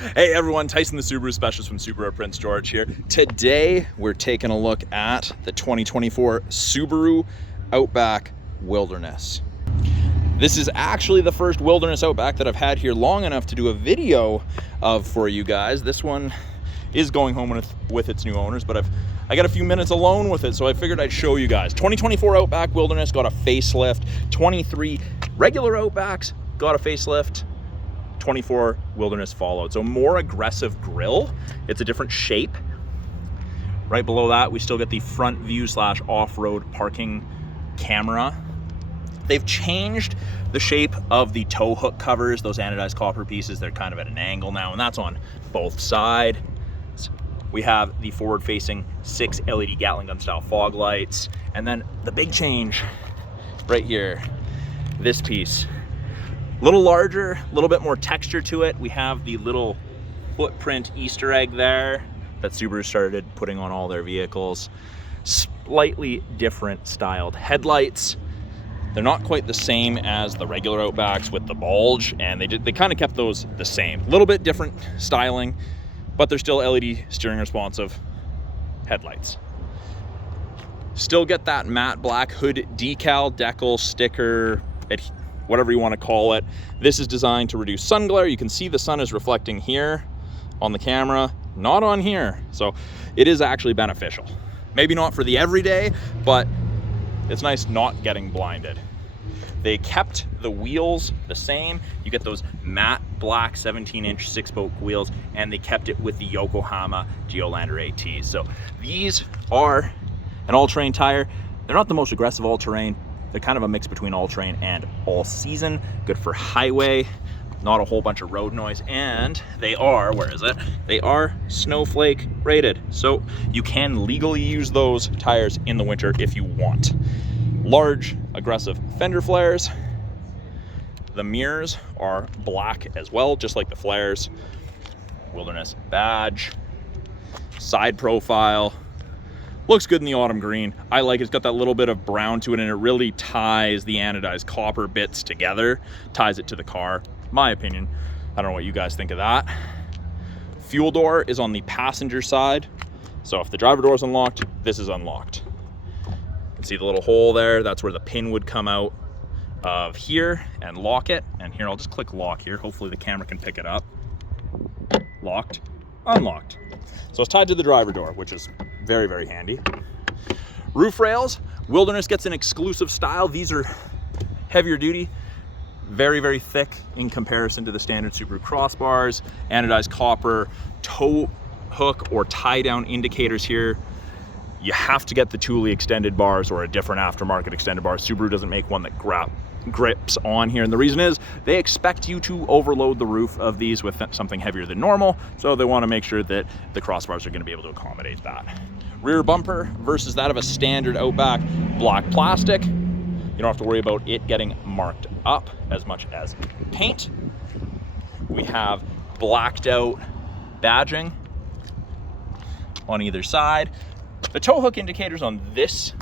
Hey everyone, Tyson the Subaru Specialist from Subaru Prince George here. Today we're taking a look at the 2024 Subaru Outback Wilderness. This is actually the first Wilderness Outback that I've had here long enough to do a video of for you guys. This one is going home with its new owners, but I got a few minutes alone with it, so I figured I'd show you guys. 2024 Outback Wilderness got a facelift. 23 regular Outbacks got a facelift. 24 Wilderness followed. So more aggressive grille. It's a different shape. Right below that, we still get the front view / off-road parking camera. They've changed the shape of the tow hook covers, those anodized copper pieces. They're kind of at an angle now, and that's on both sides. We have the forward-facing 6 LED Gatling gun style fog lights. And then the big change right here, this piece. A little larger, a little bit more texture to it. We have the little footprint Easter egg there that Subaru started putting on all their vehicles. Slightly different styled headlights. They're not quite the same as the regular Outbacks with the bulge, and they kind of kept those the same. A little bit different styling, but they're still LED steering responsive headlights. Still get that matte black hood decal, decal, sticker, whatever you want to call it. This is designed to reduce sun glare. You can see the sun is reflecting here on the camera, not on here. So it is actually beneficial. Maybe not for the everyday, but it's nice not getting blinded. They kept the wheels the same. You get those matte black 17-inch 6-spoke wheels, and they kept it with the Yokohama Geolandar ATs. So these are an all-terrain tire. They're not the most aggressive all-terrain. They're kind of a mix between all-terrain and all-season. Good for highway, not a whole bunch of road noise. And they are, where is it? They are snowflake rated. So you can legally use those tires in the winter if you want. Large, aggressive fender flares. The mirrors are black as well, just like the flares. Wilderness badge. Side profile. Looks good in the autumn green. I like it. It's got that little bit of brown to it, and it really ties the anodized copper bits together, ties it to the car. My opinion. I don't know what you guys think of that. Fuel door is on the passenger side. So if the driver door is unlocked, this is unlocked. You can see the little hole there. That's where the pin would come out of here and lock it. And here, I'll just click lock here. Hopefully the camera can pick it up. Locked, unlocked. So it's tied to the driver door, which is very, very handy. Roof rails, Wilderness gets an exclusive style. These are heavier duty, very, very thick in comparison to the standard Subaru crossbars, anodized copper, tow hook or tie down indicators here. You have to get the Thule extended bars or a different aftermarket extended bar. Subaru doesn't make one that grips on here, and the reason is they expect you to overload the roof of these with something heavier than normal, so they want to make sure that the crossbars are going to be able to accommodate that. Rear bumper versus that of a standard Outback, black plastic. You don't have to worry about it getting marked up as much as paint. We have blacked out badging on either side. The tow hook indicators on this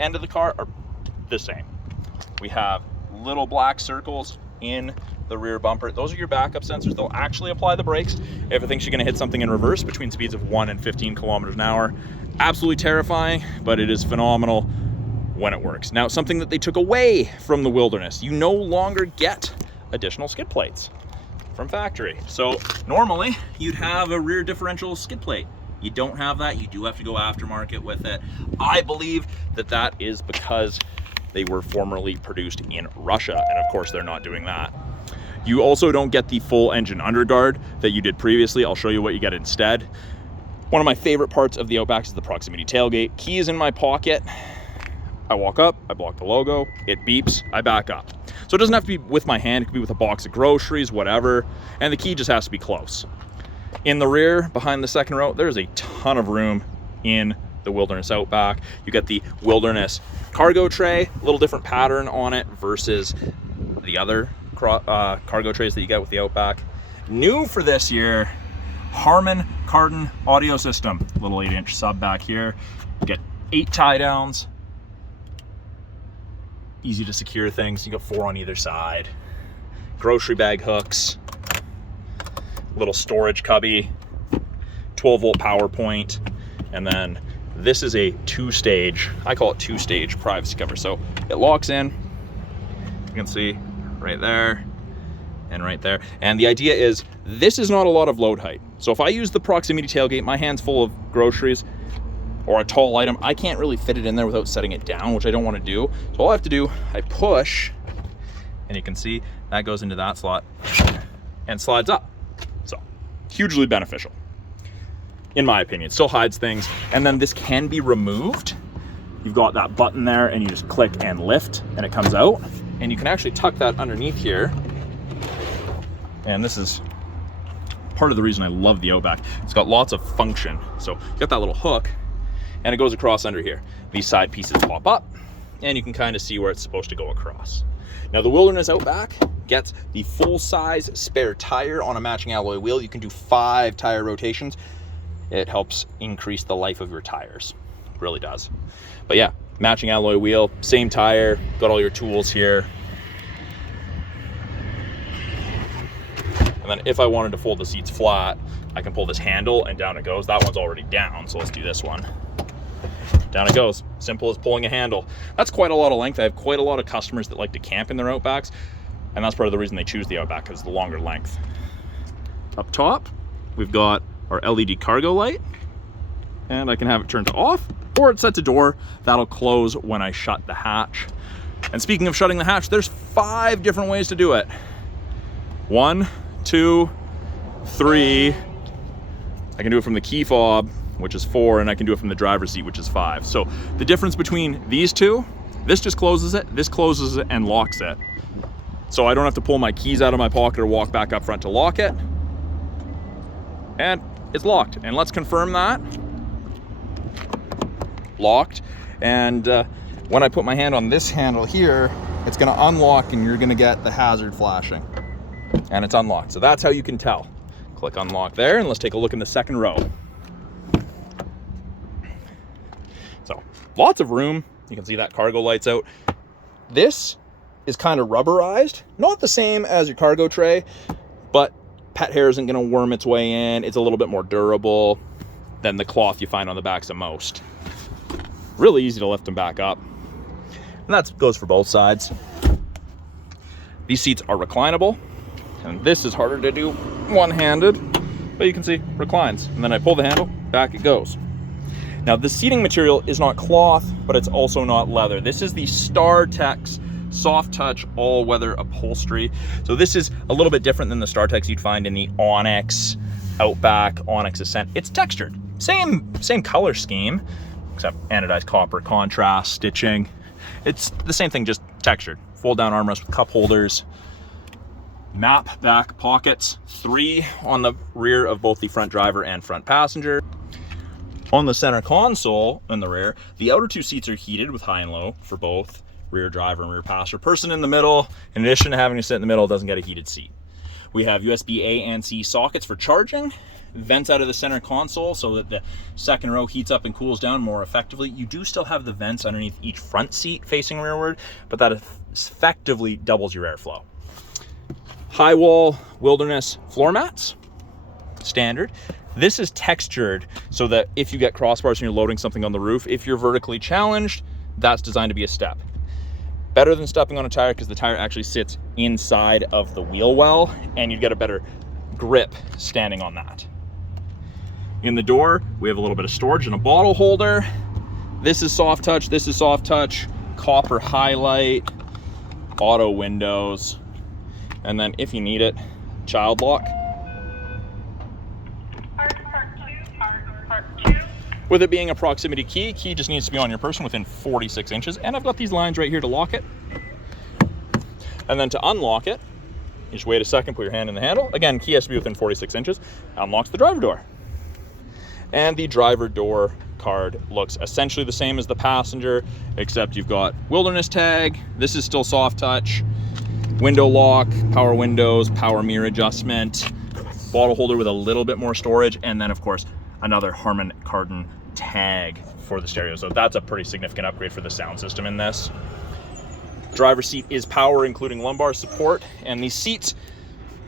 end of the car are the same. We have little black circles in the rear bumper. Those are your backup sensors. They'll actually apply the brakes if it thinks you're going to hit something in reverse between speeds of 1 and 15 kilometers an hour. Absolutely terrifying, but it is phenomenal when it works. Now, something that they took away from the Wilderness, you no longer get additional skid plates from factory. So normally you'd have a rear differential skid plate. You don't have that. You do have to go aftermarket with it. I believe that is because they were formerly produced in Russia, and of course they're not doing that. You also don't get the full engine underguard that you did previously. I'll show you what you get instead. One of my favorite parts of the Outbacks is the proximity tailgate. Key is in my pocket. I walk up, I block the logo, it beeps, I back up. So it doesn't have to be with my hand, it could be with a box of groceries, whatever, and the key just has to be close. In the rear, behind the second row, there's a ton of room in the Wilderness Outback. You get the Wilderness cargo tray, a little different pattern on it versus the other cargo trays that you get with the Outback. New for this year, Harman Kardon audio system. Little 8-inch sub back here. You get 8 tie downs. Easy to secure things. You got 4 on either side. Grocery bag hooks. little storage cubby, 12-volt power point, and then this is a two-stage, I call it two-stage privacy cover. So it locks in, you can see right there and right there. And the idea is this is not a lot of load height. So if I use the proximity tailgate, my hand's full of groceries or a tall item, I can't really fit it in there without setting it down, which I don't want to do. So all I have to do, I push, and you can see that goes into that slot and slides up. So hugely beneficial, in my opinion. Still hides things. And then this can be removed. You've got that button there and you just click and lift and it comes out. And you can actually tuck that underneath here. And this is part of the reason I love the Outback. It's got lots of function. So you got that little hook and it goes across under here. These side pieces pop up and you can kind of see where it's supposed to go across. Now the Wilderness Outback gets the full-size spare tire on a matching alloy wheel. You can do 5 tire rotations. It helps increase the life of your tires. It really does. But yeah, matching alloy wheel, same tire, got all your tools here. And then if I wanted to fold the seats flat, I can pull this handle and down it goes. That one's already down, so let's do this one. Down it goes. Simple as pulling a handle. That's quite a lot of length. I have quite a lot of customers that like to camp in their Outbacks, and that's part of the reason they choose the Outback, because the longer length. Up top, we've got our LED cargo light, and I can have it turned to off, or it sets a door that'll close when I shut the hatch. And speaking of shutting the hatch, there's 5 different ways to do it. 1, 2, 3. I can do it from the key fob, which is 4, and I can do it from the driver's seat, which is 5. So the difference between these two, this just closes it, this closes it and locks it. So I don't have to pull my keys out of my pocket or walk back up front to lock it. And it's locked. And let's confirm that. Locked. And when I put my hand on this handle here, it's gonna unlock and you're gonna get the hazard flashing. And it's unlocked. So that's how you can tell. Click unlock there, and let's take a look in the second row. So lots of room. You can see that cargo light's out. This is kind of rubberized, not the same as your cargo tray, but pet hair isn't going to worm its way in. It's a little bit more durable than the cloth you find on the backs of most. Really easy to lift them back up. And that goes for both sides. These seats are reclinable, and this is harder to do one-handed, but you can see reclines. And then I pull the handle, back it goes. Now the seating material is not cloth, but it's also not leather. This is the StarTex soft touch all-weather upholstery. So this is a little bit different than the StarTex you'd find in the Onyx, Outback, Onyx Ascent. It's textured, same color scheme, except anodized copper, contrast, stitching. It's the same thing, just textured. Fold down armrest with cup holders, map back pockets, 3 on the rear of both the front driver and front passenger. On the center console in the rear, the outer 2 seats are heated with high and low for both rear driver and rear passenger. Person in the middle, in addition to having to sit in the middle, doesn't get a heated seat. We have USB A and C sockets for charging, vents out of the center console so that the second row heats up and cools down more effectively. You do still have the vents underneath each front seat facing rearward, but that effectively doubles your airflow. High wall Wilderness floor mats, standard. This is textured so that if you get crossbars and you're loading something on the roof, if you're vertically challenged, that's designed to be a step. Better than stepping on a tire because the tire actually sits inside of the wheel well and you get a better grip standing on that. In the door, we have a little bit of storage and a bottle holder. This is soft touch, this is soft touch, copper highlight, auto windows, and then if you need it, child lock. With it being a proximity key just needs to be on your person within 46 inches. And I've got these lines right here to lock it. And then to unlock it, you just wait a second, put your hand in the handle. Again, key has to be within 46 inches. Unlocks the driver door. And the driver door card looks essentially the same as the passenger, except you've got Wilderness tag. This is still soft touch. Window lock, power windows, power mirror adjustment, bottle holder with a little bit more storage, and then of course, another Harman Kardon tag for the stereo. So that's a pretty significant upgrade for the sound system in this. Driver's seat is power, including lumbar support, and these seats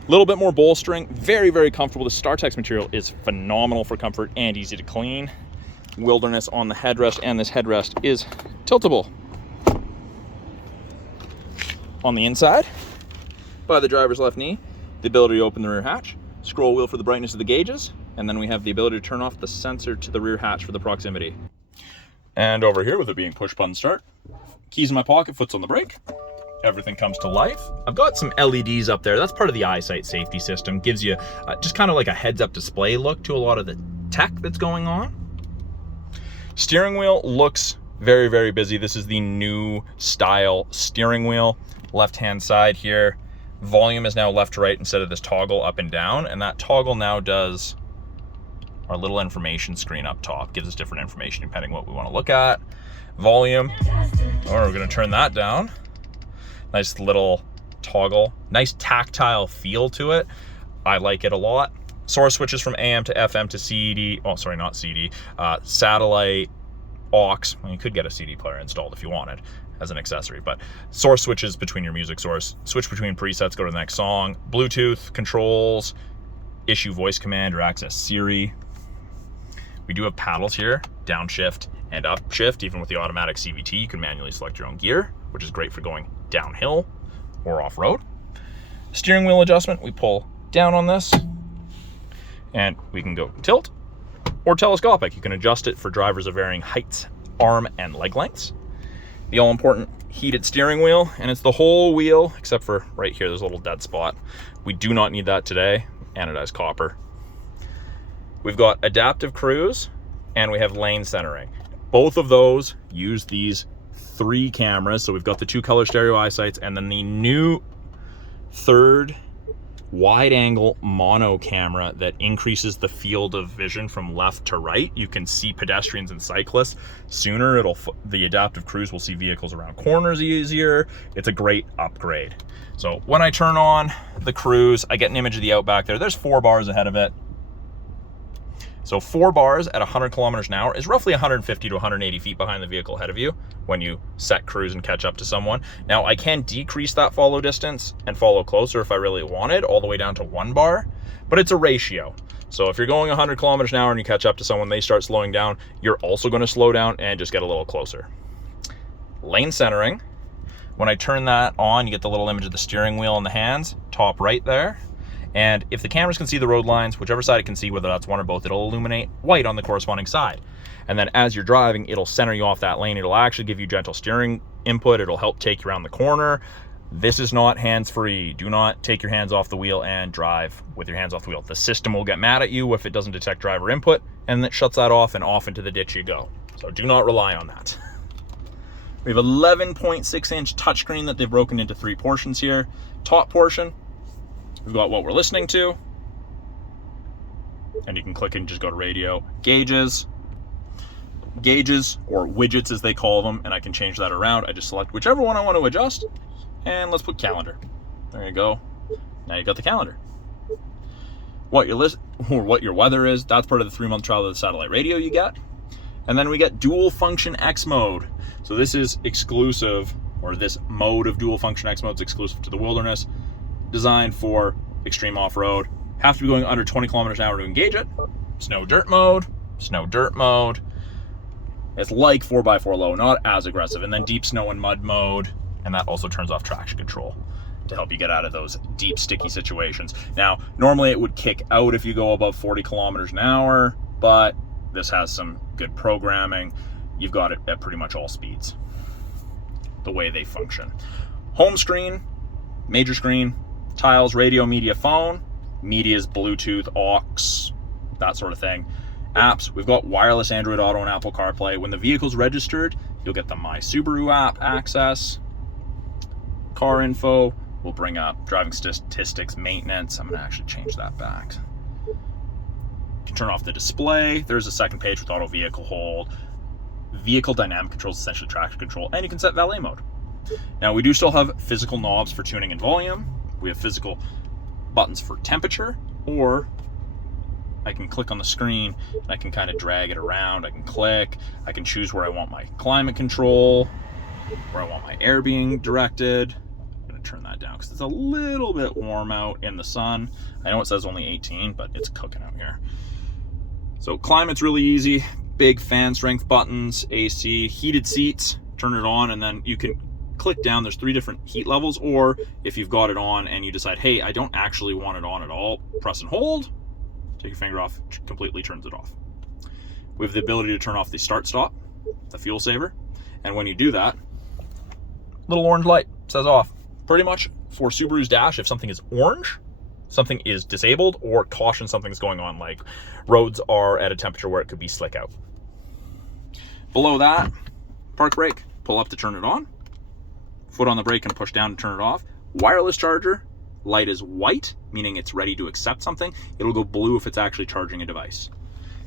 A little bit more bolstering, very, very comfortable. The StarTex material is phenomenal for comfort and easy to clean. Wilderness on the headrest, and this headrest is tiltable. On the inside, by the driver's left knee, the ability to open the rear hatch, scroll wheel for the brightness of the gauges, and then we have the ability to turn off the sensor to the rear hatch for the proximity. And over here, with it being push button start, keys in my pocket, foot's on the brake. Everything comes to life. I've got some LEDs up there. That's part of the eyesight safety system. Gives you just kind of like a heads-up display look to a lot of the tech that's going on. Steering wheel looks very, very busy. This is the new style steering wheel. Left-hand side here. Volume is now left to right instead of this toggle up and down. And that toggle now does our little information screen up top. Gives us different information depending what we want to look at. Volume. Or we're going to turn that down. Nice little toggle, nice tactile feel to it. I like it a lot. Source switches from AM to FM to CD, oh sorry, not CD, satellite, aux. Well, you could get a CD player installed if you wanted as an accessory, but source switches between your music source, switch between presets, go to the next song, Bluetooth controls, issue voice command or access Siri. We do have paddles here, downshift and upshift. Even with the automatic CVT, you can manually select your own gear, which is great for going downhill or off-road. Steering wheel adjustment, we pull down on this and we can go tilt or telescopic. You can adjust it for drivers of varying heights, arm and leg lengths. The all-important heated steering wheel, and it's the whole wheel except for right here, there's a little dead spot. We do not need that today. Anodized copper. We've got adaptive cruise and we have lane centering. Both of those use these 3 cameras. So we've got the 2 color stereo eyesights and then the new 3rd wide angle mono camera that increases the field of vision from left to right. You can see pedestrians and cyclists sooner. The adaptive cruise will see vehicles around corners easier. It's a great upgrade. So when I turn on the cruise, I get an image of the Outback there. There's 4 bars ahead of it. So 4 bars at 100 kilometers an hour is roughly 150 to 180 feet behind the vehicle ahead of you when you set cruise and catch up to someone. Now I can decrease that follow distance and follow closer if I really wanted, all the way down to 1 bar, but it's a ratio. So if you're going 100 kilometers an hour and you catch up to someone, they start slowing down, you're also going to slow down and just get a little closer. Lane centering. When I turn that on, you get the little image of the steering wheel in the hands, top right there. And if the cameras can see the road lines, whichever side it can see, whether that's one or both, it'll illuminate white on the corresponding side. And then as you're driving, it'll center you off that lane. It'll actually give you gentle steering input. It'll help take you around the corner. This is not hands-free. Do not take your hands off the wheel and drive with your hands off the wheel. The system will get mad at you if it doesn't detect driver input, and it shuts that off and off into the ditch you go. So do not rely on that. We have 11.6-inch touchscreen that they've broken into 3 portions here. Top portion, we've got what we're listening to, and you can click and just go to radio. Gauges or widgets as they call them, and I can change that around. I just select whichever one I want to adjust, and let's put calendar. There you go. Now you got the calendar. What your weather is, that's part of the 3-month trial of the satellite radio you get. And then we get dual function X mode. So this is exclusive, or this mode of dual function X mode is exclusive to the Wilderness, designed for extreme off-road. Have to be going under 20 kilometers an hour to engage it. Snow dirt mode, snow dirt mode. It's like 4x4 low, not as aggressive. And then deep snow and mud mode, and that also turns off traction control to help you get out of those deep sticky situations. Now, normally it would kick out if you go above 40 kilometers an hour, but this has some good programming. You've got it at pretty much all speeds, the way they function. Home screen, major screen, tiles, radio, media, phone. Media's Bluetooth, aux, that sort of thing. Apps, we've got wireless Android Auto and Apple CarPlay. When the vehicle's registered, you'll get the My Subaru app access. Car info will bring up driving statistics, maintenance. I'm gonna actually change that back. You can turn off the display. There's a second page with auto vehicle hold. Vehicle dynamic controls, essentially traction control, and you can set valet mode. Now we do still have physical knobs for tuning and volume. We have physical buttons for temperature, or I can click on the screen and I can kind of drag it around. I can click, I can choose where I want my climate control, where I want my air being directed. I'm gonna turn that down because it's a little bit warm out in the sun. I know it says only 18, but it's cooking out here. So climate's really easy. Big fan strength buttons, AC, heated seats, turn it on, and then you can click down. There's 3 different heat levels, or if you've got it on and you decide, hey, I don't actually want it on at all, press and hold, take your finger off, completely turns it off. We have the ability to turn off the start stop, the fuel saver, and when you do that, little orange light says off. Pretty much for Subaru's dash, if something is orange, something is disabled, or caution something's going on, like roads are at a temperature where it could be slick out. Below that, park brake, pull up to turn it on, foot on the brake and push down to turn it off. Wireless charger, light is white, meaning it's ready to accept something. It'll go blue if it's actually charging a device.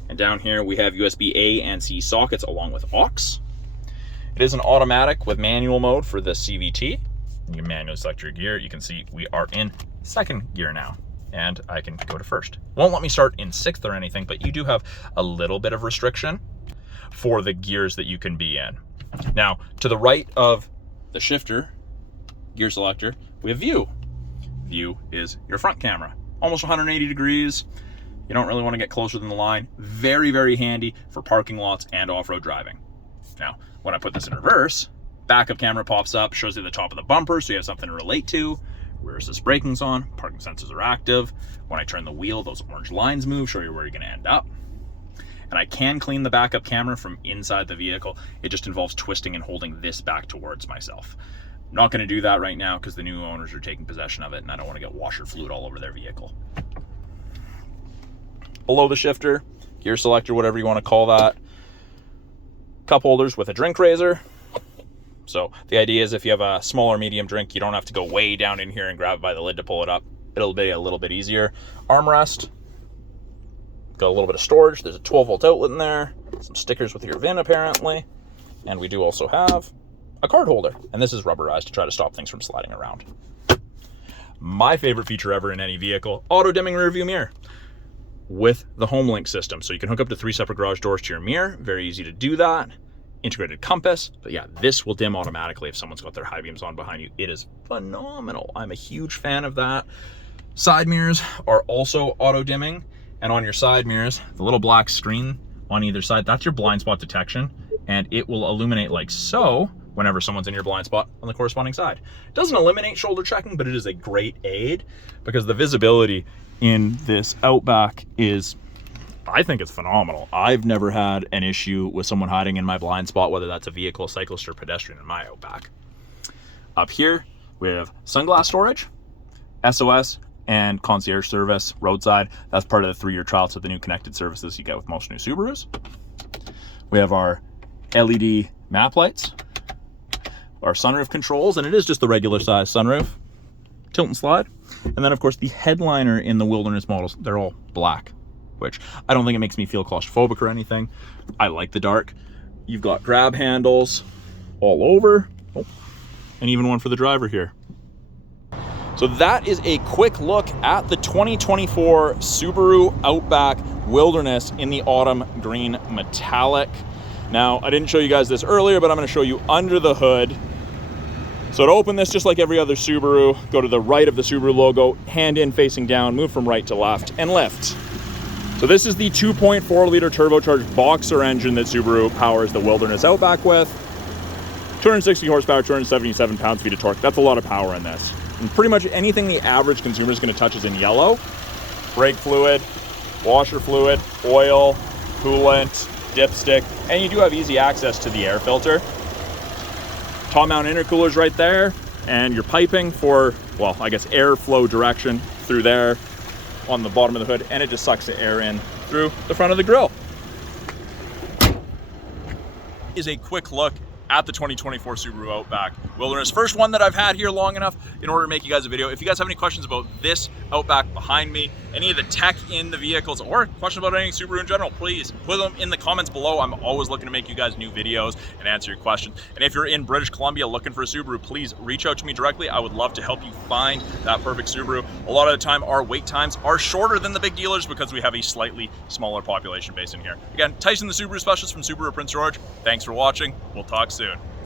And down here we have USB A and C sockets along with aux. It is an automatic with manual mode for the CVT. You can manually select your gear. You can see we are in 2nd gear now, and I can go to 1st. Won't let me start in 6th or anything, but you do have a little bit of restriction for the gears that you can be in. Now, to the right of the shifter, gear selector, we have view. View is your front camera. Almost 180 degrees. You don't really want to get closer than the line. Very, very handy for parking lots and off-road driving. Now, when I put this in reverse, backup camera pops up, shows you the top of the bumper, so you have something to relate to. Rear assist braking's on, parking sensors are active. When I turn the wheel, those orange lines move, show you where you're gonna end up. And I can clean the backup camera from inside the vehicle. It just involves twisting and holding this back towards myself. I'm not gonna do that right now because the new owners are taking possession of it and I don't wanna get washer fluid all over their vehicle. Below the shifter, gear selector, whatever you wanna call that. Cup holders with a drink raiser. So the idea is if you have a small or medium drink, you don't have to go way down in here and grab it by the lid to pull it up. It'll be a little bit easier. Armrest. Got a little bit of storage. There's a 12-volt outlet in there. Some stickers with your VIN apparently. And we do also have a card holder. And this is rubberized to try to stop things from sliding around. My favorite feature ever in any vehicle, auto-dimming rear view mirror with the HomeLink system. So you can hook up to 3 separate garage doors to your mirror. Very easy to do that. Integrated compass, but yeah, this will dim automatically if someone's got their high beams on behind you. It is phenomenal. I'm a huge fan of that. Side mirrors are also auto dimming, and on your side mirrors, the little black screen on either side, that's your blind spot detection, and it will illuminate like so whenever someone's in your blind spot on the corresponding side. It doesn't eliminate shoulder checking, but it is a great aid because the visibility in this Outback is, I think it's phenomenal. I've never had an issue with someone hiding in my blind spot, whether that's a vehicle, cyclist, or pedestrian in my Outback. Up here, we have sunglass storage, SOS, and concierge service, roadside. That's part of the 3-year trial to the new connected services you get with most new Subarus. We have our LED map lights, our sunroof controls, and it is just the regular size sunroof, tilt and slide. And then of course the headliner in the Wilderness models, they're all black, which I don't think it makes me feel claustrophobic or anything. I like the dark. You've got grab handles all over, and even one for the driver here. So that is a quick look at the 2024 Subaru Outback Wilderness in the autumn green metallic. Now, I didn't show you guys this earlier, but I'm gonna show you under the hood. So to open this, just like every other Subaru, go to the right of the Subaru logo, hand in facing down, move from right to left, and lift. So this is the 2.4 liter turbocharged boxer engine that Subaru powers the Wilderness Outback with. 260 horsepower, 277 pounds-feet of torque. That's a lot of power in this. And pretty much anything the average consumer is going to touch is in yellow. Brake fluid, washer fluid, oil, coolant, dipstick, and you do have easy access to the air filter. Top mount intercooler's right there, and your piping for, well, I guess airflow direction through there on the bottom of the hood, and it just sucks the air in through the front of the grille. Is a quick look at the 2024 Subaru Outback Wilderness. First one that I've had here long enough in order to make you guys a video. If you guys have any questions about this Outback behind me, any of the tech in the vehicles, or questions about any Subaru in general, please put them in the comments below. I'm always looking to make you guys new videos and answer your questions. And if you're in British Columbia looking for a Subaru, please reach out to me directly. I would love to help you find that perfect Subaru. A lot of the time, our wait times are shorter than the big dealers because we have a slightly smaller population base in here. Again, Tyson, the Subaru specialist from Subaru Prince George. Thanks for watching. We'll talk soon.